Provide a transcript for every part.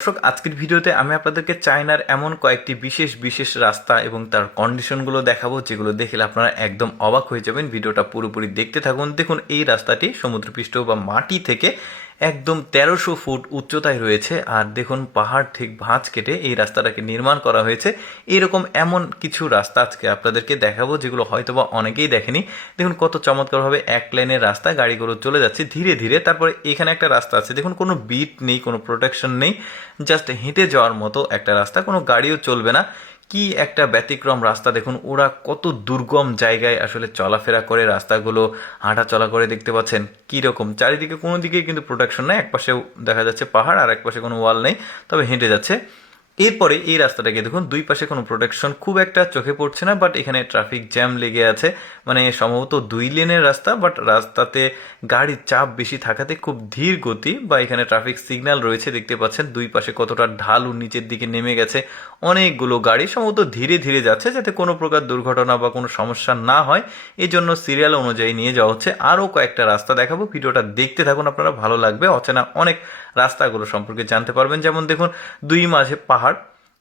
দর্শক, আজকের ভিডিওতে আমি আপনাদেরকে চায়নার এমন কয়েকটি বিশেষ বিশেষ রাস্তা এবং তার কন্ডিশনগুলো দেখাবো, যেগুলো দেখলে আপনারা একদম অবাক হয়ে যাবেন। ভিডিওটা পুরোপুরি দেখতে থাকুন। দেখুন, এই রাস্তাটি সমুদ্রপৃষ্ঠ বা মাটি থেকে একদম 1300 ফুট উচ্চতায় রয়েছে। আর দেখুন, পাহাড় ঠিক ভাঁজ কেটে এই রাস্তাটাকে নির্মাণ করা হয়েছে। এরকম এমন কিছু রাস্তা আজকে আপনাদেরকে দেখাবো, যেগুলো হয়তোবা অনেকেই দেখেনি। দেখুন কত চমৎকারভাবে এক লেনের রাস্তা, গাড়িগুলো চলে যাচ্ছে ধীরে ধীরে। তারপরে এখানে একটা রাস্তা আছে, দেখুন কোনো বিট নেই, কোনো প্রোটেকশন নেই, জাস্ট হেঁটে যাওয়ার মতো একটা রাস্তা, কোনো গাড়িও চলবে না। কি একটা ব্যতিক্রম রাস্তা! দেখুন ওরা কত দুর্গম জায়গায় আসলে চলাফেরা করে, রাস্তাগুলো হাঁটা চলা করে, দেখতে পাচ্ছেন কীরকম চারিদিকে কোনো দিকেই কিন্তু প্রোটেকশন নেই। একপাশে দেখা যাচ্ছে পাহাড়, আর এক পাশে কোনো ওয়াল নেই, তবে হেঁটে যাচ্ছে। এরপরে এই রাস্তাটাকে দেখুন, দুই পাশে কোনো প্রোটেকশন খুব একটা চোখে পড়ছে না, বাট এখানে ট্রাফিক জ্যাম লেগে আছে। মানে সম্ভবত 2 লেনের রাস্তা, বাট রাস্তাতে গাড়ির চাপ বেশি থাকাতে খুব ধীর গতি, বা এখানে ট্রাফিক সিগন্যাল রয়েছে, দেখতে পাচ্ছেন দুই পাশে কতটা ঢালু নিচের দিকে নেমে গেছে। অনেকগুলো গাড়ি সম্ভবত ধীরে ধীরে যাচ্ছে, যাতে কোনো প্রকার দুর্ঘটনা বা কোনো সমস্যা না হয়, এই জন্য সিরিয়াল অনুযায়ী নিয়ে যাওয়া হচ্ছে। আরও কয়েকটা রাস্তা দেখাবো, ভিডিওটা দেখতে থাকুন, আপনারা ভালো লাগবে। অচেনা অনেক রাস্তাগুলো সম্পর্কে জানতে পারবেন। যেমন দেখুন, দুই মাঝে পাহাড়,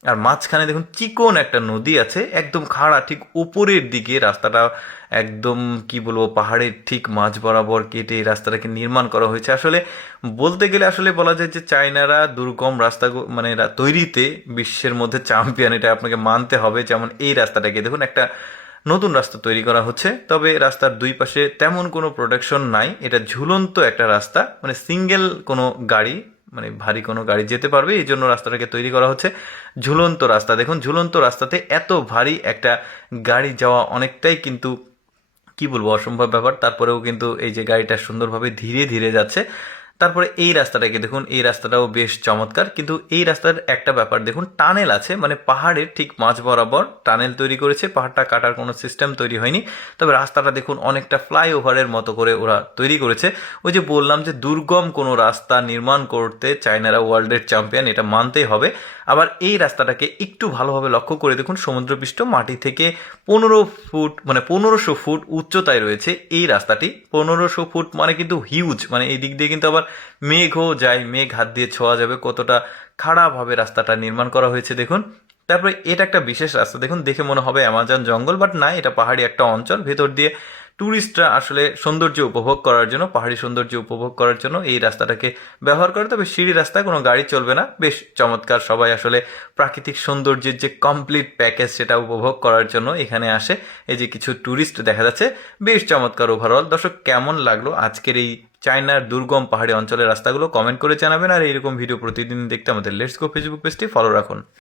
আর মাঝখানে দেখুন চিকন একটা নদী আছে, একদম খাড়া, ঠিক উপরের দিকে রাস্তাটা একদম কি বলবো, পাহাড়ের ঠিক মাঝ বরাবর কেটে এই রাস্তাটাকে নির্মাণ করা হয়েছে। আসলে বলতে গেলে আসলে বলা যায় যে চায়নারা দুর্গম রাস্তা মানে এরা তৈরিতে বিশ্বের মধ্যে চ্যাম্পিয়ন, এটা আপনাকে মানতে হবে। যেমন এই রাস্তাটাকে দেখুন, একটা নতুন রাস্তা তৈরি করা হচ্ছে, তবে রাস্তার দুই পাশে তেমন কোনো প্রোটেকশন নাই। এটা ঝুলন্ত একটা রাস্তা, মানে সিঙ্গেল কোনো গাড়ি, মানে ভারী কোনো গাড়ি যেতে পারবে, এই জন্য রাস্তাটাকে তৈরি করা হচ্ছে। ঝুলন্ত রাস্তা, দেখুন ঝুলন্ত রাস্তাতে এত ভারী একটা গাড়ি যাওয়া অনেকটাই কিন্তু কি বলবো, অসম্ভব ব্যাপার। তারপরেও কিন্তু এই যে গাড়িটা সুন্দরভাবে ধীরে ধীরে যাচ্ছে। তারপরে এই রাস্তাটাকে দেখুন, এই রাস্তাটাও বেশ চমৎকার। কিন্তু এই রাস্তার একটা ব্যাপার দেখুন, টানেল আছে, মানে পাহাড়ের ঠিক মাঝ বরাবর টানেল তৈরি করেছে। পাহাড়টা কাটার কোনো সিস্টেম তৈরি হয়নি, তবে রাস্তাটা দেখুন অনেকটা ফ্লাইওভারের মতো করে ওরা তৈরি করেছে। ওই যে বললাম যে দুর্গম কোনো রাস্তা নির্মাণ করতে চায়নারা ওয়ার্ল্ডের চ্যাম্পিয়ন, এটা মানতেই হবে। আবার এই রাস্তাটাকে একটু ভালোভাবে লক্ষ্য করে দেখুন, সমুদ্রপৃষ্ঠ মাটি থেকে 15 ফুট, মানে 1500 ফুট উচ্চতায় রয়েছে এই রাস্তাটি। 1500 ফুট মানে কিন্তু হিউজ, মানে এই দিক দিয়ে কিন্তু আবার মেঘও যায়, মেঘ হাত দিয়ে ছোঁয়া যাবে, কতটা খাড়াভাবে রাস্তাটা নির্মাণ করা হয়েছে দেখুন। তারপরে এটা একটা বিশেষ রাস্তা, দেখুন দেখে মনে হবে অ্যামাজন জঙ্গল, বাট না, এটা পাহাড়ি একটা অঞ্চল। ভেতর দিয়ে ট্যুরিস্টরা আসলে সৌন্দর্য উপভোগ করার জন্য, পাহাড়ি সৌন্দর্য উপভোগ করার জন্য এই রাস্তাটাকে ব্যবহার করে। তবে সিঁড়ি রাস্তায় কোনো গাড়ি চলবে না, বেশ চমৎকার। সবাই আসলে প্রাকৃতিক সৌন্দর্যের যে কমপ্লিট প্যাকেজ, সেটা উপভোগ করার জন্য এখানে আসে। এই যে কিছু ট্যুরিস্ট দেখা যাচ্ছে, বেশ চমৎকার ওভারঅল। দর্শক, কেমন লাগলো আজকের এই চায়নার দুর্গম পাহাড়ি অঞ্চলের রাস্তাগুলো? কমেন্ট করে জানাবেন। আর এইরকম ভিডিও প্রতিদিন দেখতে আমাদের লেটস গো ফেসবুক পেজটি ফলো রাখুন।